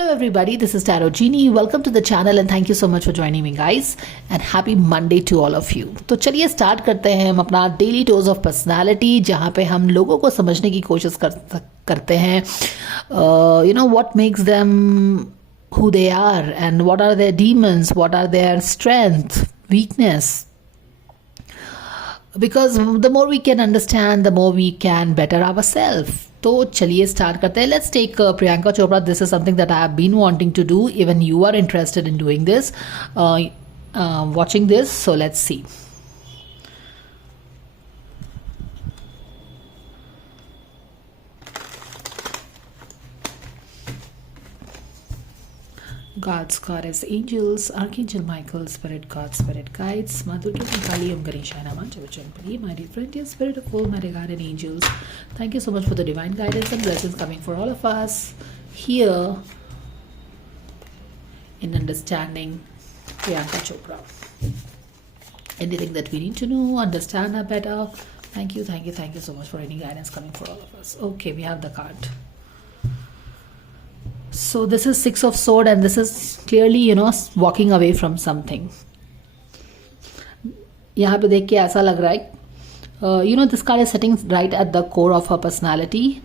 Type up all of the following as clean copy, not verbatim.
Hello everybody, this is Tarot Genie. Welcome to the channel and thank you so much for joining me guys and happy Monday to all of you. तो चलिए start करते हैं हम अपना daily dose of personality जहाँ पे हम लोगों को समझने की कोशिश करते हैं what makes them who they are and what are their demons, what are their strengths, weakness. Because the more we can understand, the more we can better ourselves. तो चलिए स्टार्ट करते हैं. Let's take Priyanka Chopra. This is something that I have been wanting to do. Even you are interested in doing this, watching this. So let's see. Gods, Goddess, Angels, Archangel Michael, Spirit God, Spirit Guides, Madhuri, Kali, Ganesha, Naman, my dear friend, dear Spirit of all my guardian angels, thank you so much for the divine guidance and blessings coming for all of us here in understanding Priyanka Chopra. Anything that we need to know, understand her better. Thank you so much for any guidance coming for all of us. Okay, we have the card. So this is Six of Swords and this is clearly walking away from something. यहाँ पे देख के ऐसा लग रहा है this card is sitting right at the core of her personality,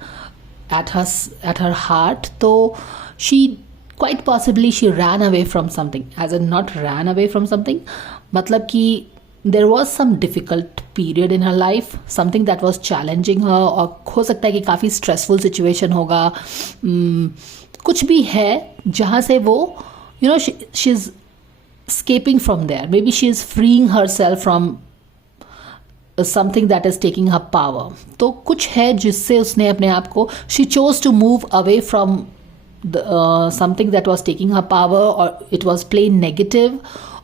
at her heart. तो she quite possibly she ran away from something, as in not ran away from something, मतलब कि there was some difficult period in her life, something that was challenging her, और हो सकता है कि काफ़ी stressful situation होगा, कुछ भी है जहाँ से वो she is escaping from there. Maybe she is freeing herself from something that is taking her power. तो कुछ है जिससे उसने अपने आप को she chose to move away from the, something that was taking her power, or it was plain negative,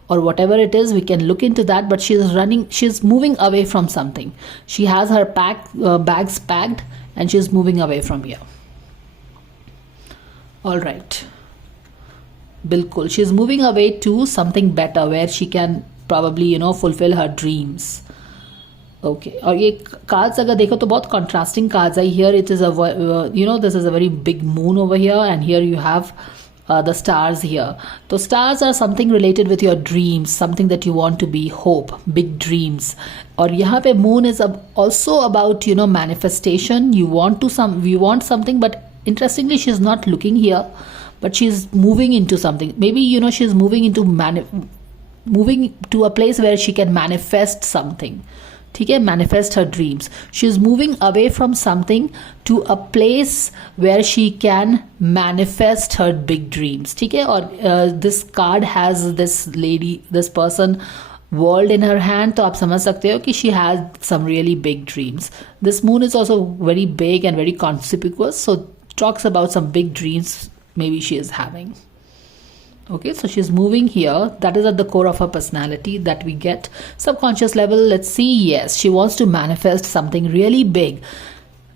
or whatever it is. We can look into that, but she is moving away from something. She has her bags packed and she is moving away from here. All right, bilkul, she is moving away to something better where she can probably fulfill her dreams. Okay, और ये cards अगर देखो तो बहुत contrasting cards है. Here it is a this is a very big moon over here, and here you have the stars here. So stars are something related with your dreams, something that you want to be, hope, big dreams. और यहाँ पे moon is also about manifestation. You want something, but interestingly she is not looking here, but she is moving into something. Maybe she is moving to a place where she can manifest something. ठीक है, manifest her dreams. She is moving away from something to a place where she can manifest her big dreams. ठीक है, और this card has this person world in her hand, तो आप समझ सकते हो कि she has some really big dreams. This moon is also very big and very conspicuous, so talks about some big dreams maybe she is having. Okay, so she's moving here. That is at the core of her personality that we get. Subconscious level, let's see. Yes, she wants to manifest something really big,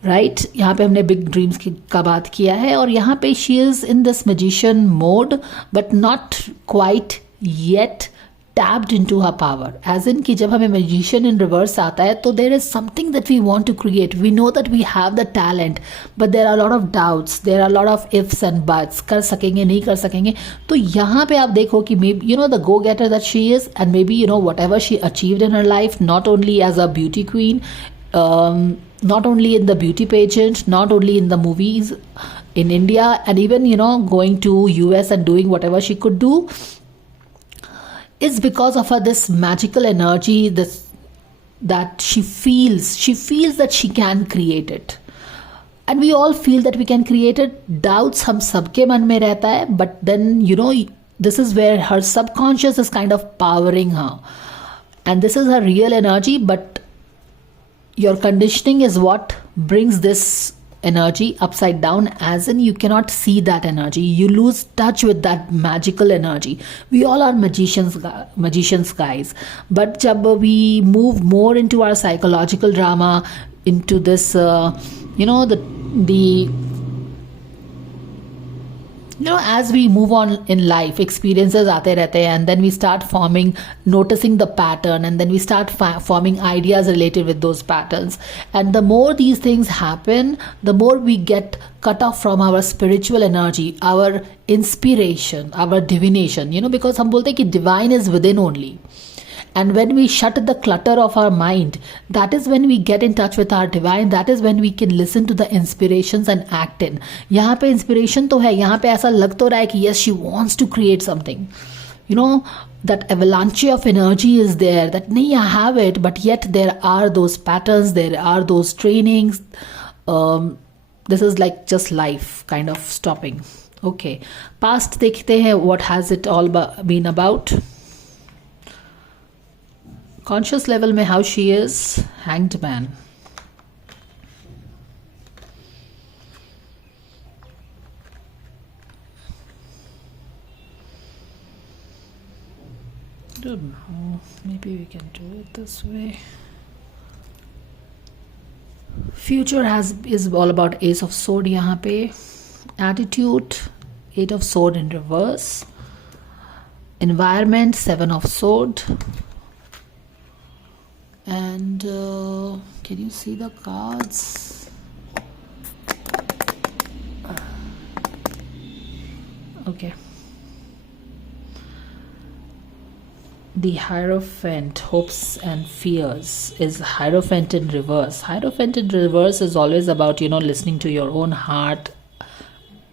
right? यहाँ पे हमने big dreams का बात किया है, और यहाँ पे she is in this magician mode, but not quite yet tapped into her power. As in कि जब हमें magician in reverse आता है तो there is something that we want to create. We know that we have the talent, but there are a lot of doubts, there are a lot of ifs and buts. कर सकेंगे नहीं कर सकेंगे. तो यहाँ पे आप देखो कि maybe the go-getter that she is, and maybe whatever she achieved in her life, not only as a beauty queen, not only in the beauty pageant, not only in the movies in India, and even going to US and doing whatever she could do, is because of her this magical energy, that she feels that she can create it. And we all feel that we can create it. Doubts हम सबके मन में रहता है, but then this is where her subconscious is kind of powering her, and this is her real energy, but your conditioning is what brings this energy upside down, as in you cannot see that energy. You lose touch with that magical energy. We all are magicians guys, but जब we move more into our psychological drama, into this the You know, as we move on in life, experiences aate rehte hain, and then we start noticing the pattern, and then we start forming ideas related with those patterns. And the more these things happen, the more we get cut off from our spiritual energy, our inspiration, our divination, you know, because hum bolte hain ki divine is within only. And when we shut the clutter of our mind, that is when we get in touch with our divine. That is when we can listen to the inspirations and act in. यहाँ पे inspiration तो है, यहाँ पे ऐसा लग तो रहा है कि yes, she wants to create something. You know, that avalanche of energy is there, that nahi, I have it, but yet there are those patterns, there are those trainings. This is like just life kind of stopping. Okay, past देखते हैं, what has it all been about? Conscious level में how she is. Hanged man. Don't know, maybe we can do it this way. Future is all about Ace of Sword यहाँ पे. Attitude, Eight of Sword in reverse. Environment, Seven of Sword. And can you see the cards? Okay. The Hierophant, Hopes and Fears, is Hierophant in reverse. Hierophant in reverse is always about, you know, listening to your own heart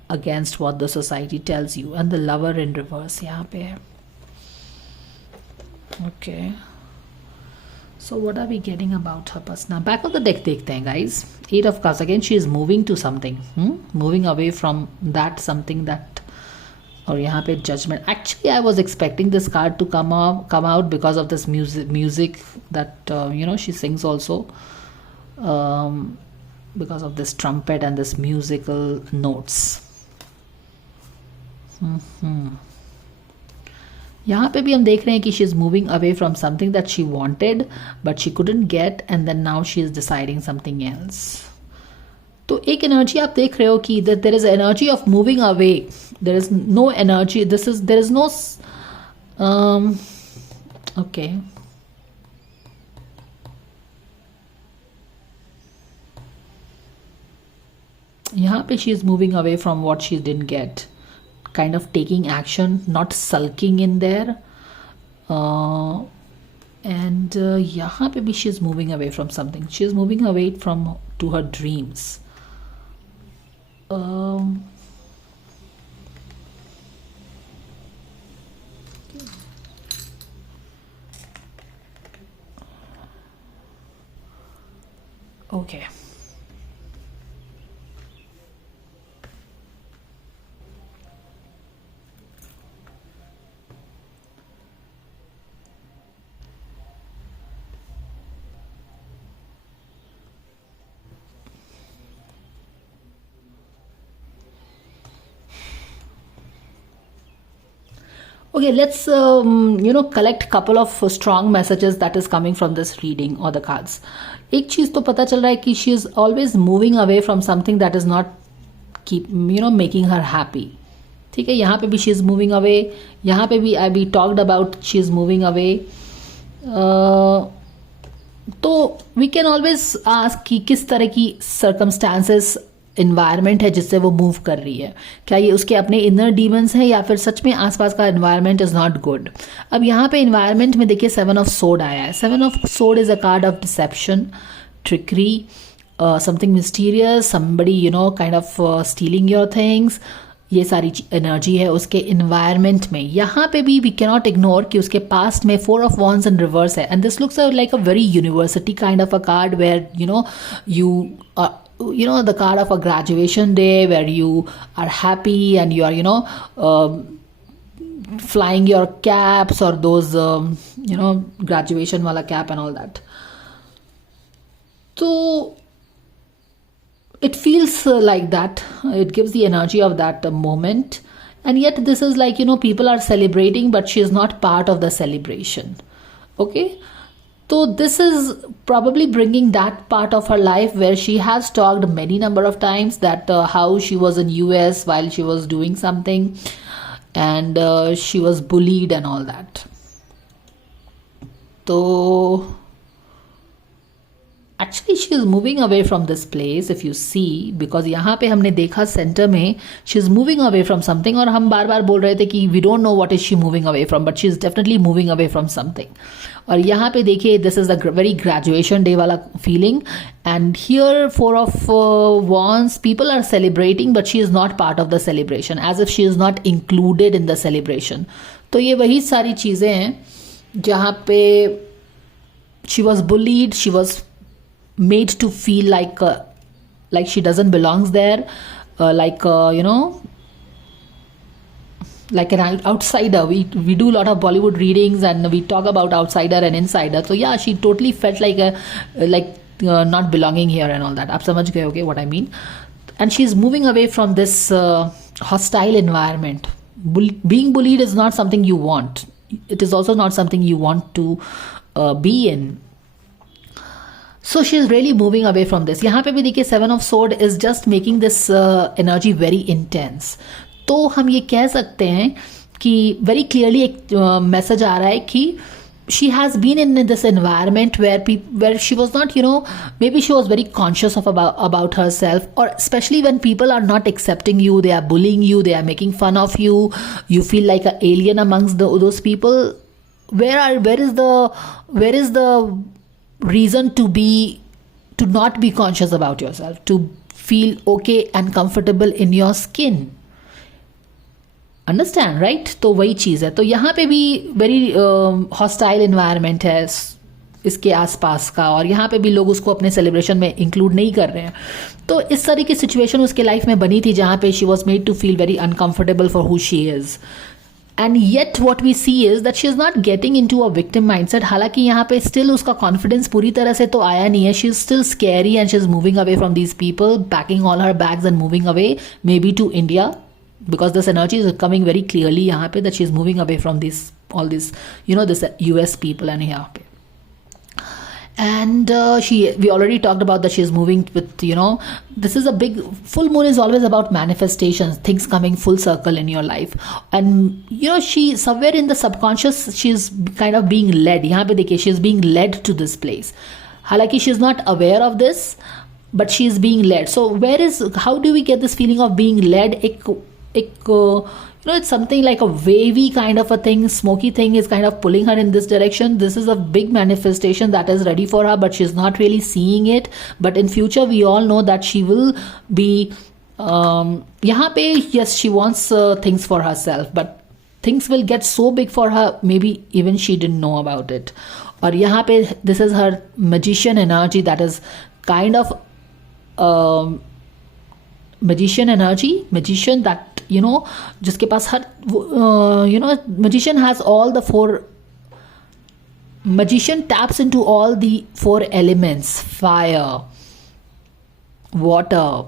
against what the society tells you. And the Lover in reverse यहाँ पे है. Okay. So what are we getting about her person? Back of the deck dekhte hain, guys. Eight of Cups. Again, she is moving to something. Moving away from that something that... Or यहाँ पे Judgment. Actually, I was expecting this card to come out because of this music that, you know, she sings also. Because of this trumpet and this musical notes. यहाँ पे भी हम देख रहे हैं कि she is moving away from something that she wanted but she couldn't get, and then now she is deciding something else. तो एक एनर्जी आप देख रहे हो कि there is energy of moving away. There is no energy. There is no okay. यहाँ पे she is moving away from what she didn't get. Kind of taking action, not sulking in there. And यहाँ पे भी she is moving away from something. She is moving away to her dreams. Okay. Okay, let's you know, collect couple of strong messages that is coming from this reading or the cards. एक चीज तो पता चल रहा है कि she is always moving away from something that is not making her happy. ठीक है, यहाँ पे भी she is moving away. यहाँ पे भी we talked about she is moving away. तो we can always ask कि किस तरह की circumstances इन्वायरमेंट है जिससे वो मूव कर रही है. क्या ये उसके अपने इनर डीमंस हैं या फिर सच में आसपास का इन्वायरमेंट इज नॉट गुड. अब यहाँ पे इन्वायरमेंट में देखिए 7 ऑफ सोर्ड आया है. 7 of sword is a card of deception, trickery, something mysterious, somebody kind of stealing your things. ये सारी एनर्जी है उसके इन्वायरमेंट में. यहाँ पे भी वी कैन नॉट इग्नोर कि उसके पास्ट में 4 ऑफ वॉन्ड्स इन रिवर्स है. And this looks like a very university kind of a card where the card of a graduation day where you are happy and you are flying your caps or those graduation wala cap and all that. So it feels like that. It gives the energy of that moment, and yet this is like people are celebrating but she is not part of the celebration. Okay, So this is probably bringing that part of her life where she has talked many number of times that how she was in US while she was doing something, and she was bullied and all that. So actually she is moving away from this place, if you see, because यहाँ पे हमने देखा center में she is moving away from something, और हम बार बार बोल रहे थे कि we don't know what is she moving away from, but she is definitely moving away from something. और यहाँ पे देखिए this is a very graduation day वाला feeling, and here four of wands, people are celebrating but she is not part of the celebration, as if she is not included in the celebration. तो ये वही सारी चीज़ें हैं जहाँ पे she was bullied, she was made to feel like she doesn't belongs there, you know, like an outsider. We do a lot of Bollywood readings and we talk about outsider and insider. So yeah, she totally felt like not belonging here and all that. आप समझ गए होंगे what I mean. And she's moving away from this hostile environment. Being bullied is not something you want. It is also not something you want to be in. So she is really moving away from this. यहाँ पे भी देखिए 7 of Sword is just making this energy very intense. तो हम ये कह सकते हैं कि very clearly एक message आ रहा है कि she has been in this environment where she was not, you know, maybe she was very conscious of about herself, or especially when people are not accepting you, they are bullying you, they are making fun of you, you feel like an alien amongst those people. Where is the reason to not be conscious about yourself, to feel okay and comfortable in your skin? Understand, right? तो वही चीज़ है. तो यहाँ पे भी very hostile environment है इसके आसपास का, और यहाँ पे भी लोग उसको अपने सेलिब्रेशन में इंक्लूड नहीं कर रहे हैं. तो इस तरह की सिचुएशन उसके लाइफ में बनी थी जहाँ पे she was made to feel very uncomfortable for who she is. And yet what we see is that she is not getting into a victim mindset. हालांकि यहाँ पे still उसका confidence पूरी तरह से तो आया नहीं है. She is still scary and she is moving away from these people, packing all her bags and moving away, maybe to India, because this energy is coming very clearly यहाँ पे that she is moving away from all this, you know, this US people and यहाँ पे. And we already talked about that she is moving with, you know, this is a big, full moon is always about manifestations, things coming full circle in your life. And you know, she somewhere in the subconscious, she is kind of being led. यहाँ पे देखिए, she is being led to this place. हालांकि she is not aware of this, but she is being led. So how do we get this feeling of being led? You know, it's something like a wavy kind of a thing, smoky thing is kind of pulling her in this direction. This is a big manifestation that is ready for her, but she's not really seeing it. But in future, we all know that she will be, यहाँ पे, yes, she wants things for herself, but things will get so big for her, maybe even she didn't know about it. और यहाँ पे, this is her magician energy, that is kind of magician energy, magician that, you know, जिसके पास हर, you know, magician has all the four, magician taps into all the four elements, fire, water,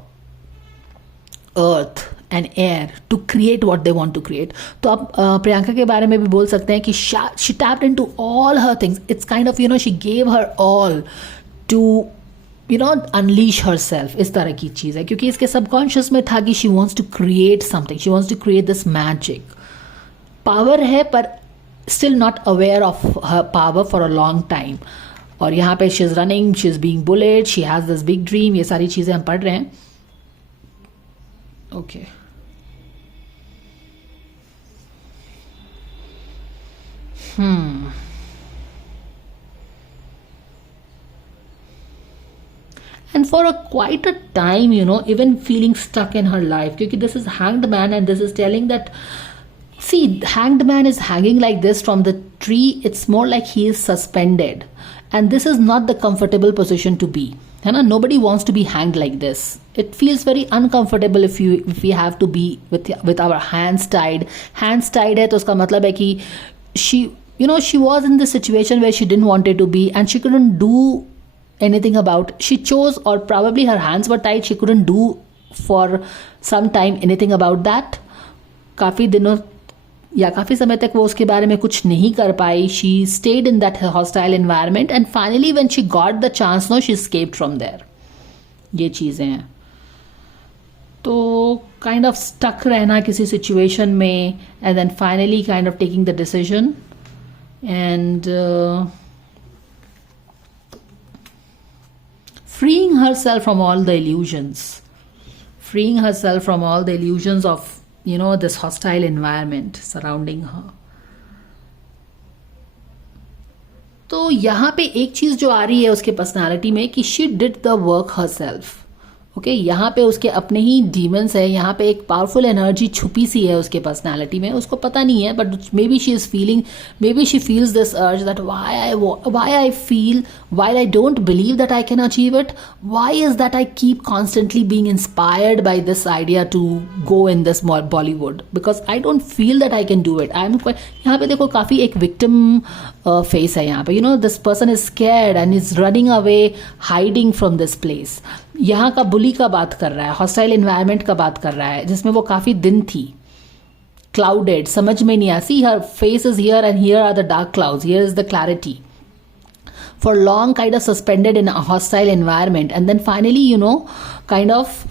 earth and air, to create what they want to create. तो आप प्रियंका के बारे में भी बोल सकते हैं कि she tapped into all her things. It's kind of, you know, she gave her all to, you know, unleash herself. इस तरह की चीज़ है, क्योंकि इसके सबकॉन्शियस में था कि she wants to create something, she wants to create this magic. Power है, पर still not aware of her power for a long time. और यहाँ पे she is running, she is being bullied, she has this big dream. ये सारी चीज़ें हम पढ़ रहे हैं. Okay. And for quite a time, you know, even feeling stuck in her life, because this is Hanged Man, and this is telling that, see, Hanged Man is hanging like this from the tree. It's more like he is suspended, and this is not the comfortable position to be. Nobody wants to be hanged like this. It feels very uncomfortable if we have to be with our hands tied. Hands tied है तो उसका मतलब है कि she was in this situation where she didn't want it to be, and she couldn't do anything about. She chose, or probably her hands were tied, she couldn't do for some time anything about that. काफी दिनों या काफ़ी समय तक वो उसके बारे में कुछ नहीं कर पाई. She stayed in that hostile environment and finally when she got the chance no she escaped from there. ये चीज़ें हैं. तो काइंड ऑफ स्टक रहना किसी सिचुएशन में and then finally kind of taking the decision and freeing herself from all the illusions, freeing herself from all the illusions of, you know, this hostile environment surrounding her. तो यहाँ पे एक चीज़ जो आ रही है उसके पर्सनालिटी में कि she did the work herself. Okay यहाँ पे उसके अपने ही डीमंस है. यहाँ पे एक पावरफुल एनर्जी छुपी सी है उसके पर्सनालिटी में, उसको पता नहीं है, but maybe she is feeling, maybe she feels this urge that why I feel, why I don't believe that I can achieve it, why is that I keep constantly being inspired by this idea to go in this Bollywood, because I don't feel that I can do it. I am यहाँ पे देखो काफ़ी एक victim face है यहाँ पे. You know this person is scared and is running away, hiding from this place. यहाँ का बुली का बात कर रहा है, हॉस्टाइल एनवायरनमेंट का बात कर रहा है, जिसमें वो काफ़ी दिन थी. क्लाउडेड, समझ में नहीं आ, see her face is here and here are the dark clouds, here is the clarity. For long kind of suspended in a hostile environment and then finally you know kind of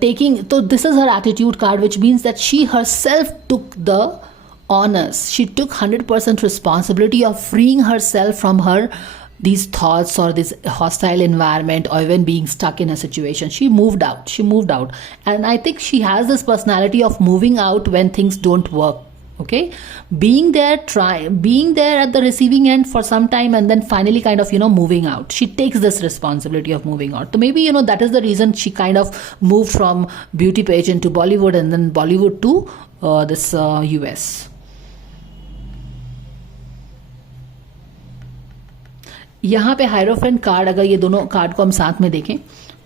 taking, so this is her attitude card, which means that she herself took the honors. She took 100% responsibility of freeing herself from her these thoughts or this hostile environment or even being stuck in a situation. She moved out, and I think she has this personality of moving out when things don't work. Okay, being there at the receiving end for some time and then finally kind of, you know, moving out. She takes this responsibility of moving out. So maybe, you know, that is the reason she kind of moved from beauty pageant to Bollywood and then Bollywood to this US. यहाँ पे hierophant card, अगर ये दोनों card को हम साथ में देखें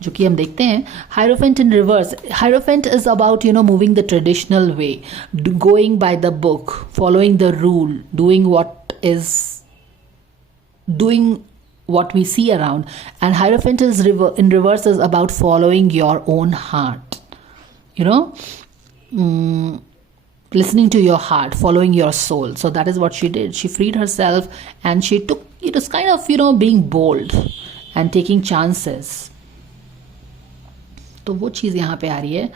जो कि हम देखते हैं, hierophant in reverse. Hierophant is about, you know, moving the traditional way, going by the book, following the rule, doing what we see around. And Hierophant is in reverse is about following your own heart, you know, listening to your heart, following your soul. So that is what she did. She freed herself and she took, it was kind of, you know, being bold and taking chances. तो वो चीज़ यहाँ पे आ रही है.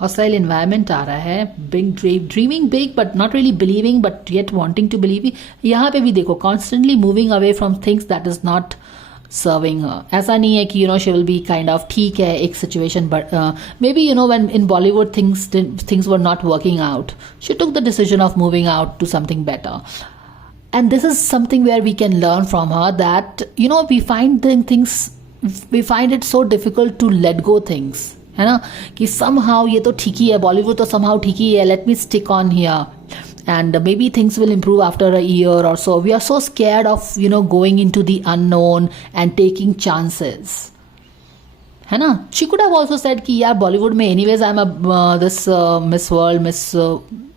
Hostile environment आ रहा है, big dreaming big but not really believing but yet wanting to believe. यहाँ पे भी देखो constantly moving away from things that is not serving her. ऐसा नहीं है कि, you know, she will be kind of ठीक है एक situation, but maybe, you know, when in Bollywood things were not working out, she took the decision of moving out to something better. And this is something where we can learn from her that, you know, we find it so difficult to let go things, है ना, कि somehow ये तो ठीक ही है, बॉलीवुड तो somehow ठीक ही है, let me stick on here and maybe things will improve after a year or so. We are so scared of, you know, going into the unknown and taking chances, है ना. She could have also said कि यार बॉलीवुड में anyways I'm a this Miss World, Miss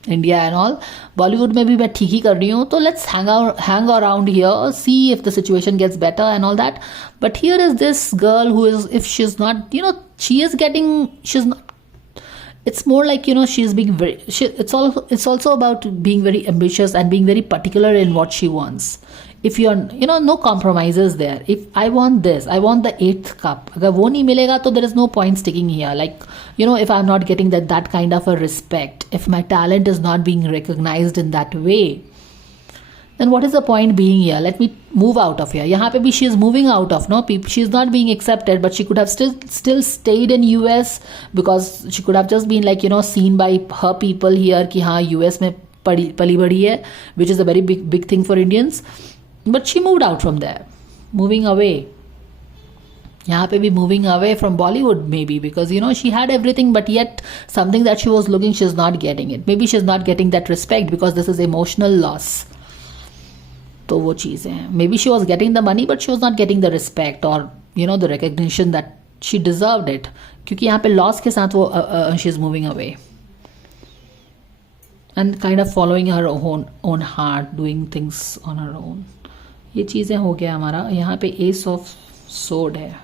India and all, Bollywood में भी मैं ठीक ही कर रही हूँ, तो let's hang around here, see if the situation gets better and all that. But here is this girl who is, if she's not, you know, she's not, it's more like, you know, she's being very, it's also about being very ambitious and being very particular in what she wants. If you're, you know, no compromises there. If I want this, I want the 8th cup, अगर वो नहीं मिलेगा तो there is no point sticking here. Like, you know, if I'm not getting that kind of a respect, if my talent is not being recognized in that way, then what is the point being here? Let me move out of here. यहाँ पे भी she is moving out of, no, she is not being accepted, but she could have still stayed in US because she could have just been like, you know, seen by her people here कि हाँ US में पली बड़ी है, which is a very big thing for Indians. But she moved out from there, moving away. यहाँ पे भी moving away from Bollywood maybe because, you know, she had everything but yet something that she was looking, she's not getting it. Maybe she's not getting that respect because this is emotional loss. तो वो चीज़ है. Maybe she was getting the money but she was not getting the respect or, you know, the recognition that she deserved it. क्योंकि यहाँ पे loss के साथ वो she's moving away and kind of following her own heart, doing things on her own. ये चीज़ें हो गया हमारा. यहाँ पे एस ऑफ सोर्ड है.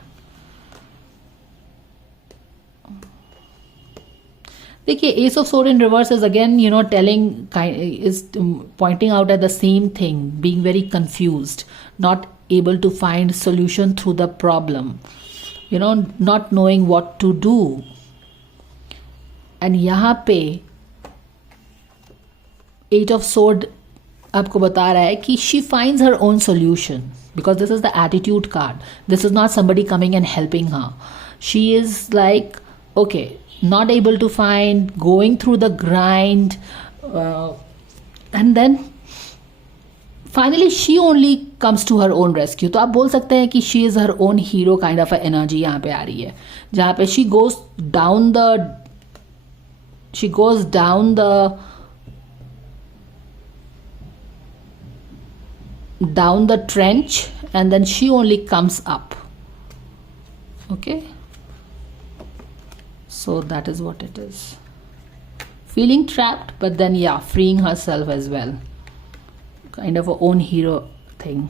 देखिए S of sword in reverse is again telling is pointing out at the same thing, being very confused, not able to find solution through the problem, not knowing what to do. And यहाँ पे eight of sword आपको बता रहा है कि she finds her own solution, because this is the attitude card. This is not somebody coming and helping her. She is like, okay, not able to find, going through the grind, and then finally she only comes to her own rescue. तो आप बोल सकते हैं कि she is her own hero kind of energy यहाँ पे आ रही है, जहाँ पे she goes down the trench and then she only comes up. Okay, so that is what it is. Feeling trapped but then yeah freeing herself as well. Kind of a own hero thing.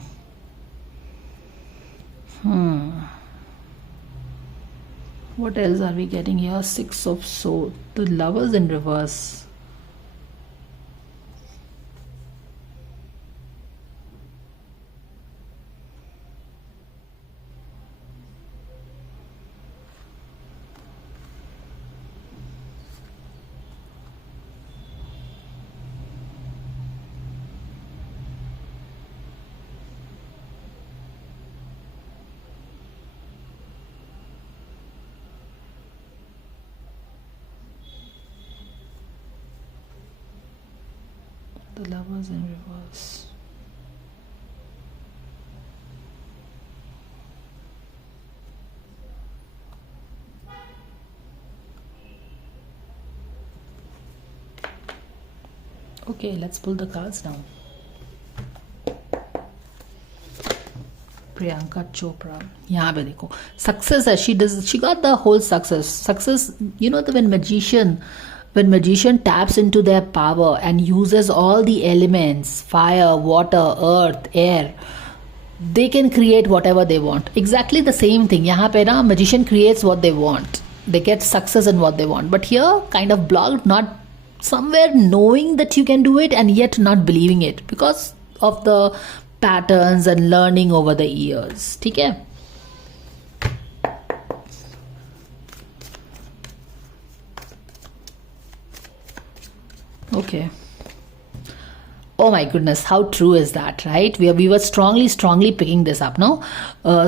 What else are we getting here? Six of Swords. The Lovers in reverse. The Lovers in reverse. Okay, let's pull the cards now. Priyanka Chopra. यहाँ पे देखो success है. she got the whole success. When magician taps into their power and uses all the elements, fire, water, earth, air, they can create whatever they want. Exactly the same thing. यहाँ पे ना magician creates what they want. They get success in what they want. But here kind of blocked, not somewhere knowing that you can do it and yet not believing it because of the patterns and learning over the years. ठीक है? Okay. Oh my goodness, how true is that, right? We were strongly picking this up, no?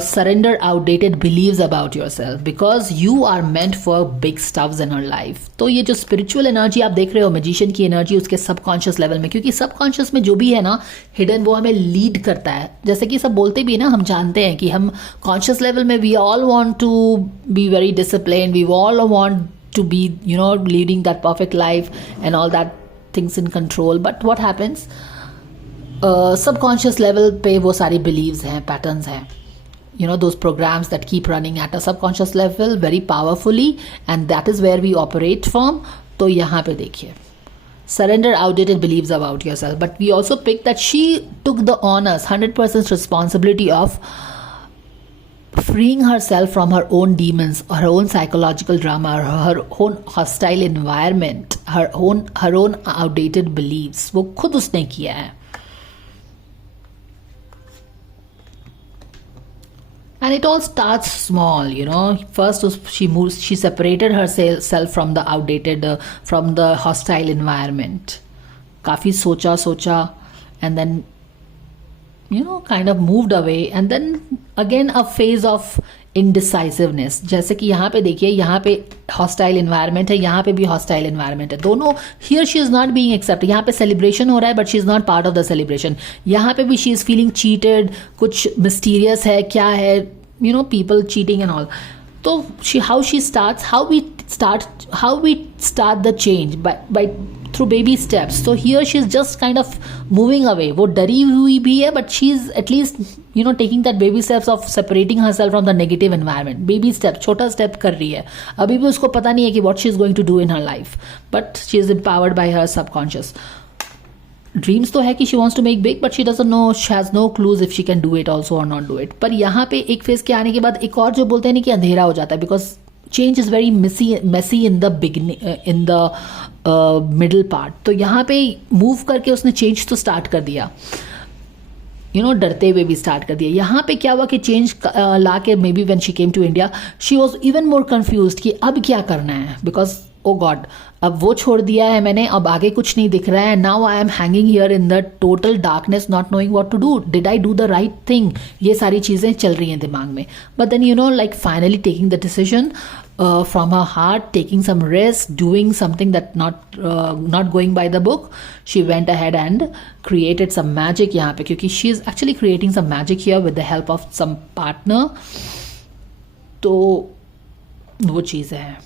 Surrender outdated beliefs about yourself because you are meant for big stuffs in our life. तो ये जो spiritual energy आप देख रहे हो, magician की energy उसके subconscious level में, क्योंकि subconscious में जो भी है ना hidden, वो हमें lead करता है. जैसे कि सब बोलते भी है ना, हम जानते हैं कि हम conscious level में we all want to be very disciplined, we all want to be leading that perfect life and all that things in control. But what happens, subconscious level पे वो सारी beliefs हैं, patterns हैं, those programs that keep running at a subconscious level very powerfully, and that is where we operate from. तो यहाँ पे देखिए, surrender outdated beliefs about yourself. But we also picked that she took the honors, 100% responsibility of freeing herself from her own demons, her own psychological drama, her own hostile environment, her own outdated beliefs. वो खुद उसने किया है. And it all starts small, First she separated herself from the outdated, from the hostile environment. काफी सोचा, and then kind of moved away, and then again a phase of indecisiveness. जैसे कि यहाँ पे देखिए, यहाँ पे hostile environment है, यहाँ पे भी hostile environment है, दोनों. Here she is not being accepted. यहाँ पे celebration हो रहा है but she is not part of the celebration. यहाँ पे भी she is feeling cheated, कुछ mysterious है, क्या है, people cheating and all. तो how we start the change by through baby steps. So here she is just kind of moving away. वो डरी हुई भी है but she is at least taking that baby steps of separating herself from the negative environment. Baby step, छोटा step कर रही है. अभी भी उसको पता नहीं है कि what she is going to do in her life, but she is empowered by her subconscious. Dreams तो है कि she wants to make big, but she doesn't know, she has no clues if she can do it also or not do it. पर यहाँ पे एक phase के आने के बाद एक और जो बोलते हैं कि अंधेरा हो जाता है, because change is very messy in the beginning, in the middle part. तो यहाँ पे move करके उसने change तो start कर दिया, डरते हुए भी स्टार्ट कर दिया. यहाँ पे क्या हुआ कि चेंज ला के maybe when she came to India she was even more confused कि अब क्या करना है, बिकॉज ओ गॉड अब वो छोड़ दिया है मैंने, अब आगे कुछ नहीं दिख रहा है. Now I am hanging here in the total darkness not knowing what to do, did I do the right thing, ये सारी चीज़ें चल रही हैं दिमाग में. But then like finally taking the decision from her heart, taking some risk, doing something that not going by the book, she went ahead and created some magic यहाँ पे, क्योंकि she is actually creating some magic here with the help of some partner. तो वो चीज़ है.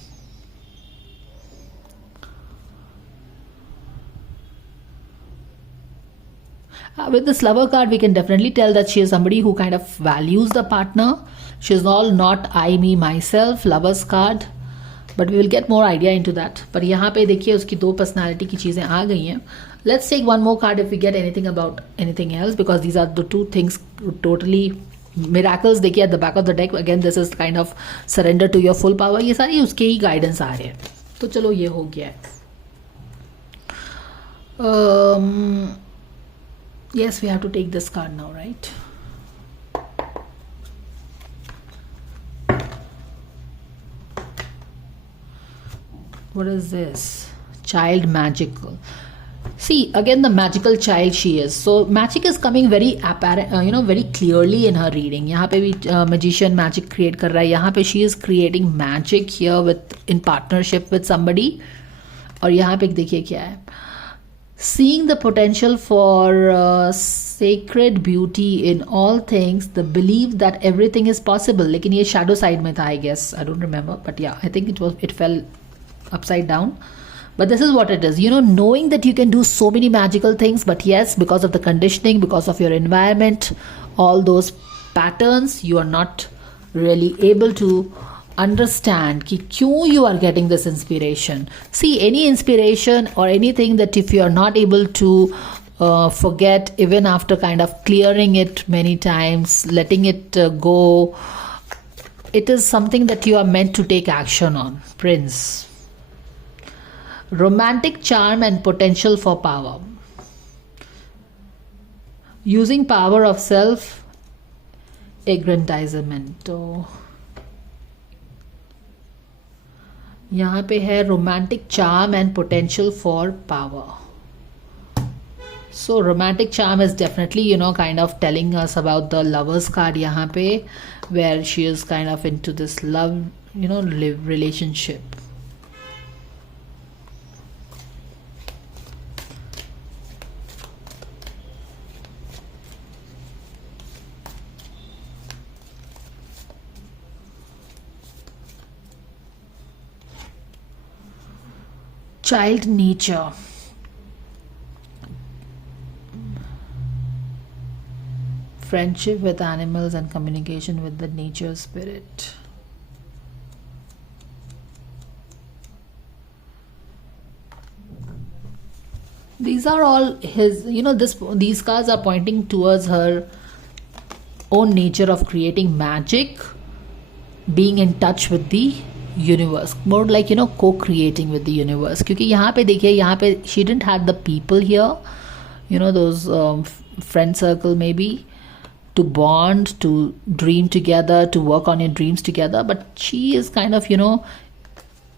With this lover card, we can definitely tell that she is somebody who kind of values the partner. She is all not I, me, myself, lovers card. But we will get more idea into that. पर यहाँ पे देखिए उसकी दो personality की चीज़ें आ गई हैं. Let's take one more card if we get anything about anything else, because these are the two things totally miracles. देखिए at the back of the deck again, this is kind of surrender to your full power. ये सारी उसके ही guidance आ रहे हैं. तो चलो ये हो गया है. Yes, we have to take this card now, right? What is this? Child magical. See, again the magical child she is. So magic is coming very apparent, very clearly in her reading. यहाँ पे भी magician magic create कर रहा है. यहाँ पे she is creating magic here in partnership with somebody. और यहाँ पे देखिए क्या है. Seeing the potential for sacred beauty in all things, the belief that everything is possible. लेकिन ये shadow side में था, I guess. I don't remember, but yeah, I think it fell upside down. But this is what it is, knowing that you can do so many magical things, but yes, because of the conditioning, because of your environment, all those patterns, you are not really able to understand कि क्यों you are getting this inspiration. See, any inspiration or anything that if you are not able to forget, even after kind of clearing it many times, letting it go, it is something that you are meant to take action on. Prince. Romantic charm and potential for power. Using power of self aggrandizement. तो यहाँ पे है romantic charm and potential for power. So romantic charm is definitely kind of telling us about the lovers card यहाँ पे, where she is kind of into this love relationship. Child nature. Friendship with animals and communication with the nature spirit. These are all his, these cards are pointing towards her own nature of creating magic, being in touch with the universe, more like co-creating with the universe. क्योंकि यहाँ पे देखिए, यहाँ पे she didn't have the people here, those friend circle maybe, to bond, to dream together, to work on your dreams together, but she is kind of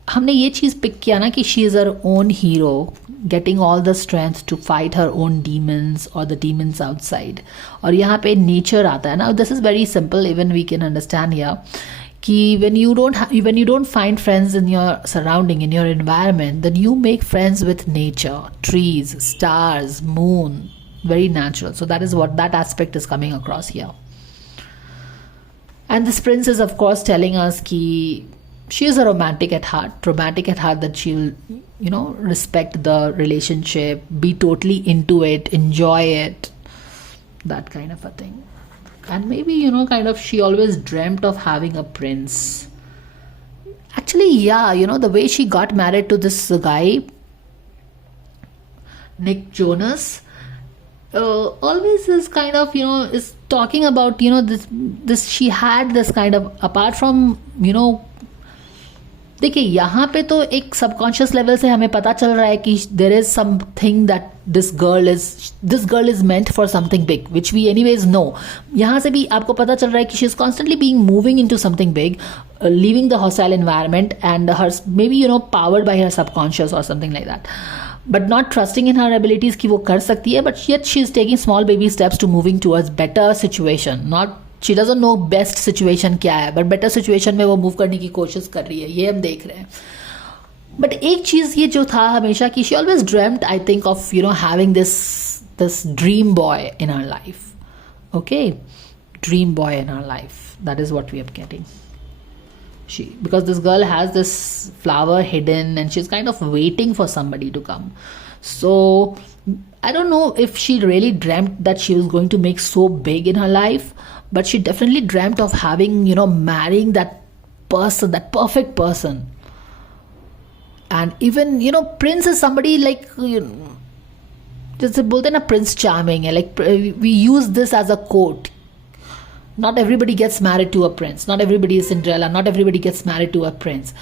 हमने ये चीज़ pick किया ना कि she is her own hero, getting all the strength to fight her own demons or the demons outside. और यहाँ पे nature आता है ना. This is very simple, even we can understand here. कि when you don't find friends in your surrounding, in your environment, then you make friends with nature, trees, stars, moon, very natural. So that is what that aspect is coming across here. And this prince is of course telling us कि she is a romantic at heart that she'll respect the relationship, be totally into it, enjoy it, that kind of a thing. And maybe kind of she always dreamt of having a prince. Actually, yeah, the way she got married to this guy Nick Jonas, always is kind of is talking about this she had this kind of, apart from देखिए यहाँ पे तो एक subconscious level से हमें पता चल रहा है कि there is something that this girl is meant for something big which we anyways know. यहाँ से भी आपको पता चल रहा है कि she is constantly being moving into something big, leaving the hostile environment and her maybe powered by her subconscious or something like that, but not trusting in her abilities कि वो कर सकती है, but yet she is taking small baby steps to moving towards better situation. Not she doesn't know best situation क्या है, but better situation में वो move करने की कोशिश कर रही है, ये हम देख रहे हैं. But एक चीज़ ये जो था हमेशा कि she always dreamt, I think, of having this dream boy in her life. Okay, dream boy in her life. That is what we are getting. Because this girl has this flower hidden and she's kind of waiting for somebody to come. So I don't know if she really dreamt that she was going to make so big in her life, but she definitely dreamt of having, marrying that person, that perfect person. And even, prince is somebody like, जैसे बोलते हैं ना prince charming है, like we use this as a quote. Not everybody gets married to a prince. Not everybody is Cinderella. Not everybody gets married to a prince.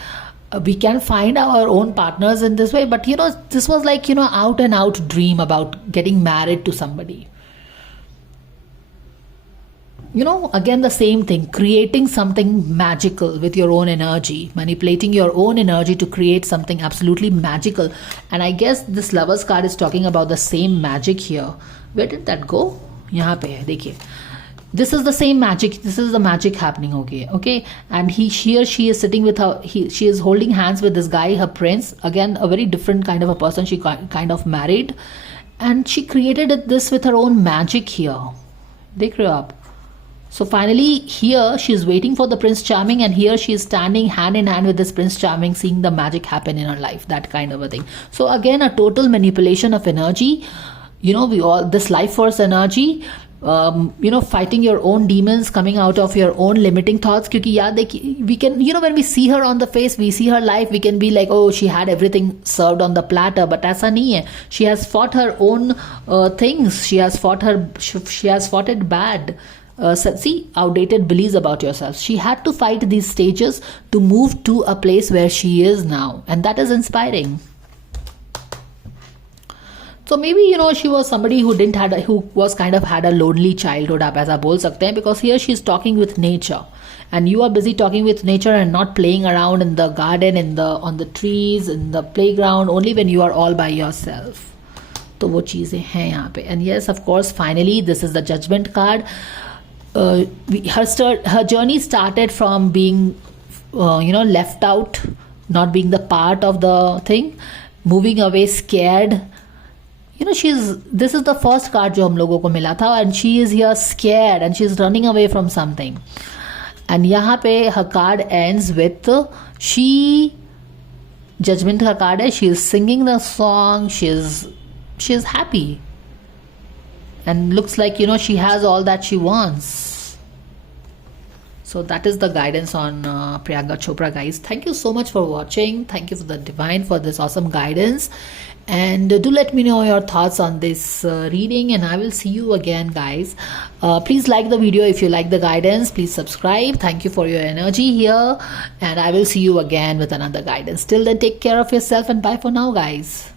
We can find our own partners in this way. But, this was like, out and out dream about getting married to somebody. Again, the same thing. Creating something magical with your own energy. Manipulating your own energy to create something absolutely magical. And I guess this Lovers card is talking about the same magic here. Where did that go? यहाँ पे है, देखिए. This is the same magic. This is the magic happening. Okay. And she is sitting with her. She is holding hands with this guy, her prince. Again, a very different kind of a person. She kind of married, and she created this with her own magic here. देख रहे हो आप? So finally, here she is waiting for the Prince Charming, and here she is standing hand in hand with this Prince Charming, seeing the magic happen in her life. That kind of a thing. So again, a total manipulation of energy. We all this life force energy. Fighting your own demons, coming out of your own limiting thoughts. क्योंकि याद है कि we can, when we see her on the face, we see her life, we can be like, oh, she had everything served on the platter. But ऐसा नहीं है. She has fought her own things. She has fought it bad. See, outdated beliefs about yourself. She had to fight these stages to move to a place where she is now, and that is inspiring. So maybe she was somebody who was kind of had a lonely childhood, आप ऐसा बोल सकते हैं, because here she is talking with nature, and you are busy talking with nature and not playing around in the garden, on the trees, in the playground, only when you are all by yourself. तो वो चीज़ें हैं यहाँ पे. And yes, of course, finally this is the Judgment card. Her journey started from being left out, not being the part of the thing, moving away scared. This is the first card जो हम लोगों को मिला था, and she is here scared and she is running away from something. And यहाँ पे her card ends with Judgment का card है. She is singing the song. She is happy, and looks like she has all that she wants. So that is the guidance on Priyanka Chopra, guys. Thank you so much for watching. Thank you for the divine for this awesome guidance. And do let me know your thoughts on this reading, and I will see you again, guys. Please like the video if you like the guidance. Please subscribe. Thank you for your energy here, and I will see you again with another guidance. Till then, take care of yourself, and bye for now, guys.